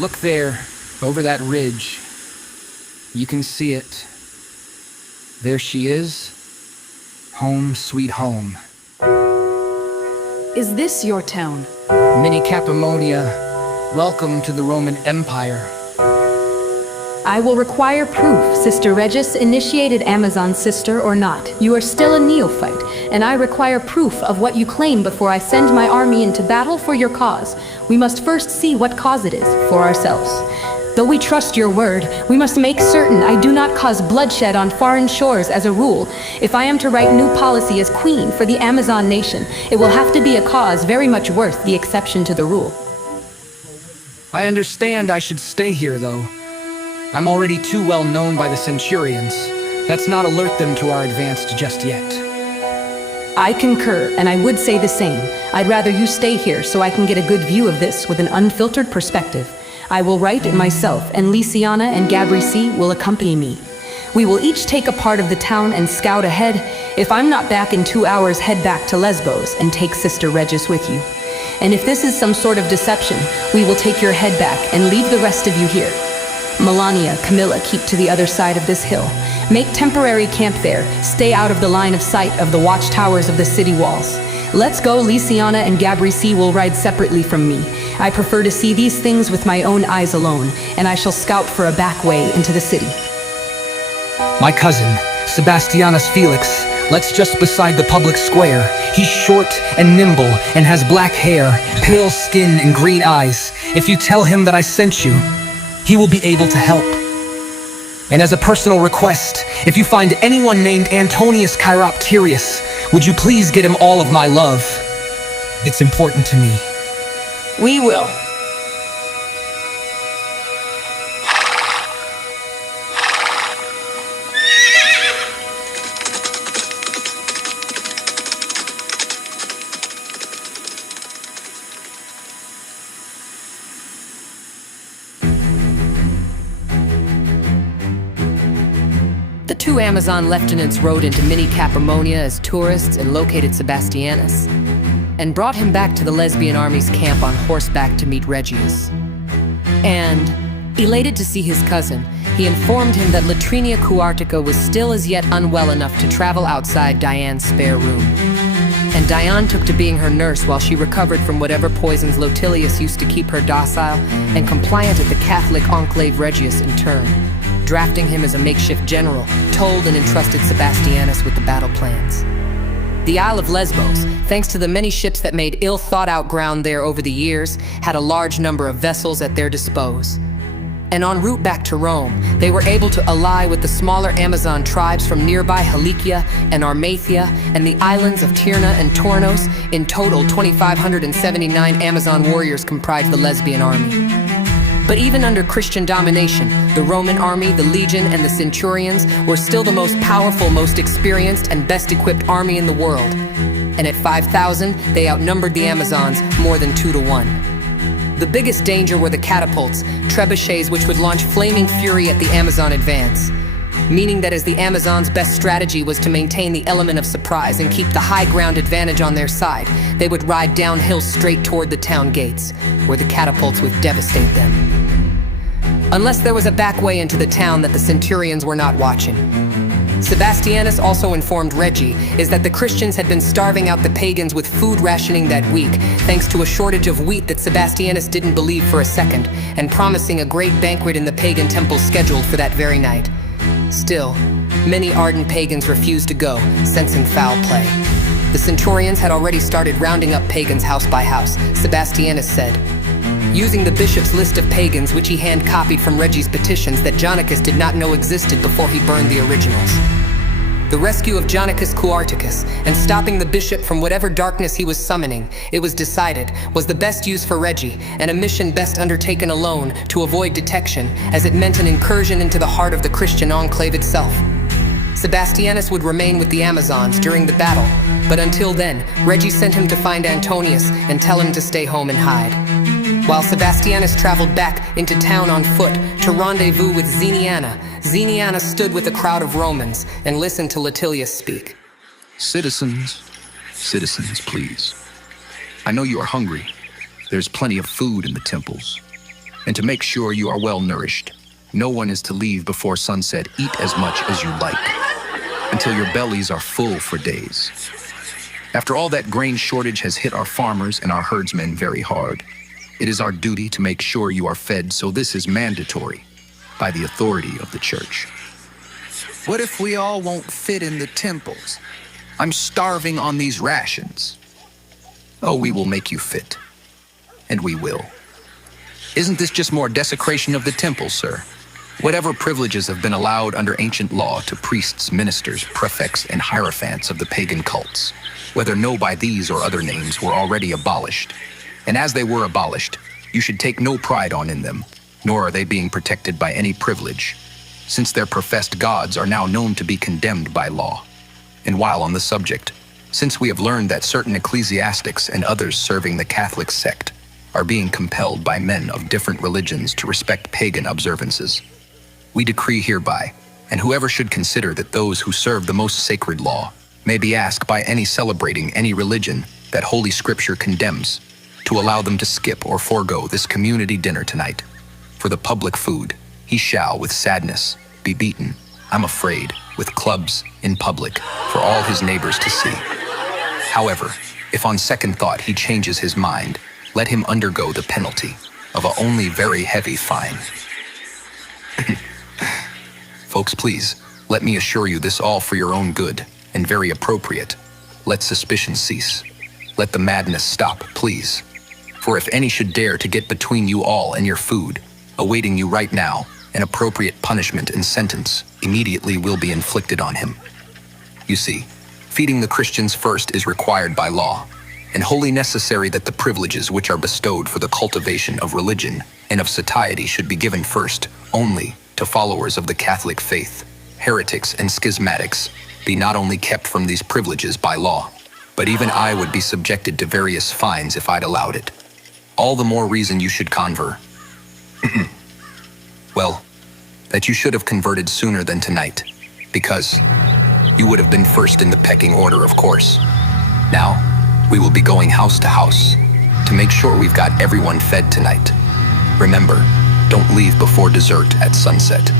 Look there, over that ridge. You can see it. There she is. Home sweet home. Is this your town? Mini Capamonia, welcome to the Roman Empire. I will require proof, Sister Regis initiated Amazon sister or not. You are still a neophyte, and I require proof of what you claim before I send my army into battle for your cause. We must first see what cause it is for ourselves. Though we trust your word, we must make certain I do not cause bloodshed on foreign shores as a rule. If I am to write new policy as queen for the Amazon nation, it will have to be a cause very much worth the exception to the rule. I understand I should stay here, though. I'm already too well known by the Centurions. Let's not alert them to our advance just yet. I concur, and I would say the same. I'd rather you stay here so I can get a good view of this with an unfiltered perspective. I will write it myself, and Lysiana and Gabrici will accompany me. We will each take a part of the town and scout ahead. If I'm not back in 2 hours, head back to Lesbos and take Sister Regis with you. And if this is some sort of deception, we will take your head back and leave the rest of you here. Melania, Camilla, keep to the other side of this hill. Make temporary camp there. Stay out of the line of sight of the watchtowers of the city walls. Let's go. Lysiana and Gabrici will ride separately from me. I prefer to see these things with my own eyes alone, and I shall scout for a back way into the city. My cousin, Sebastianus Felix, lives just beside the public square. He's short and nimble and has black hair, pale skin, and green eyes. If you tell him that I sent you, he will be able to help. And as a personal request, if you find anyone named Antonius Chiropterius, would you please get him all of my love? It's important to me. We will. The two Amazon lieutenants rode into Mini Capamonia as tourists and located Sebastianus, and brought him back to the lesbian army's camp on horseback to meet Regius. And, elated to see his cousin, he informed him that Latrinia Cuartica was still as yet unwell enough to travel outside Diane's spare room. And Diane took to being her nurse while she recovered from whatever poisons Lotilius used to keep her docile and compliant at the Catholic enclave Regius in turn, drafting him as a makeshift general, told and entrusted Sebastianus with the battle plans. The Isle of Lesbos, thanks to the many ships that made ill-thought-out ground there over the years, had a large number of vessels at their disposal. And en route back to Rome, they were able to ally with the smaller Amazon tribes from nearby Halicia and Armathia and the islands of Tyrna and Tornos. In total, 2,579 Amazon warriors comprised the lesbian army. But even under Christian domination, the Roman army, the legion, and the centurions were still the most powerful, most experienced, and best-equipped army in the world. And at 5,000, they outnumbered the Amazons more than 2 to 1. The biggest danger were the catapults, trebuchets which would launch flaming fury at the Amazon advance, meaning that as the Amazons' best strategy was to maintain the element of surprise and keep the high ground advantage on their side, they would ride downhill straight toward the town gates, where the catapults would devastate them. Unless there was a back way into the town that the centurions were not watching. Sebastianus also informed Reggie that the Christians had been starving out the pagans with food rationing that week, thanks to a shortage of wheat that Sebastianus didn't believe for a second, and promising a great banquet in the pagan temple scheduled for that very night. Still, many ardent pagans refused to go, sensing foul play. The centurions had already started rounding up pagans house by house, Sebastianus said, using the bishop's list of pagans which he hand-copied from Reggie's petitions that Jonicus did not know existed before he burned the originals. The rescue of Jonicus Cuarticus and stopping the bishop from whatever darkness he was summoning, it was decided, was the best use for Reggie, and a mission best undertaken alone to avoid detection, as it meant an incursion into the heart of the Christian enclave itself. Sebastianus would remain with the Amazons during the battle, but until then, Reggie sent him to find Antonius and tell him to stay home and hide. While Sebastianus traveled back into town on foot to rendezvous with Xeniana, Xeniana stood with a crowd of Romans and listened to Latilius speak. Citizens, please. I know you are hungry. There's plenty of food in the temples. And to make sure you are well nourished, no one is to leave before sunset. Eat as much as you like, until your bellies are full for days. After all, that grain shortage has hit our farmers and our herdsmen very hard. It is our duty to make sure you are fed, so this is mandatory by the authority of the church. What if we all won't fit in the temples? I'm starving on these rations. Oh, we will make you fit. And we will. Isn't this just more desecration of the temple, sir? Whatever privileges have been allowed under ancient law to priests, ministers, prefects, and hierophants of the pagan cults, whether known by these or other names, were already abolished. And as they were abolished, you should take no pride on in them, nor are they being protected by any privilege, since their professed gods are now known to be condemned by law. And while on the subject, since we have learned that certain ecclesiastics and others serving the Catholic sect are being compelled by men of different religions to respect pagan observances, we decree hereby, and whoever should consider that those who serve the most sacred law may be asked by any celebrating any religion that Holy Scripture condemns to allow them to skip or forego this community dinner tonight. For the public food, he shall with sadness be beaten, I'm afraid, with clubs in public for all his neighbors to see. However, if on second thought he changes his mind, let him undergo the penalty of a only very heavy fine. Folks, please, let me assure you this all for your own good and very appropriate. Let suspicion cease. Let the madness stop, please. For if any should dare to get between you all and your food, awaiting you right now, an appropriate punishment and sentence immediately will be inflicted on him. You see, feeding the Christians first is required by law, and wholly necessary that the privileges which are bestowed for the cultivation of religion and of satiety should be given first only to followers of the Catholic faith. Heretics and schismatics be not only kept from these privileges by law, but even I would be subjected to various fines if I'd allowed it. All the more reason you should convert. Well, that you should have converted sooner than tonight, because you would have been first in the pecking order, of course. Now, we will be going house to house to make sure we've got everyone fed tonight. Remember, don't leave before dessert at sunset.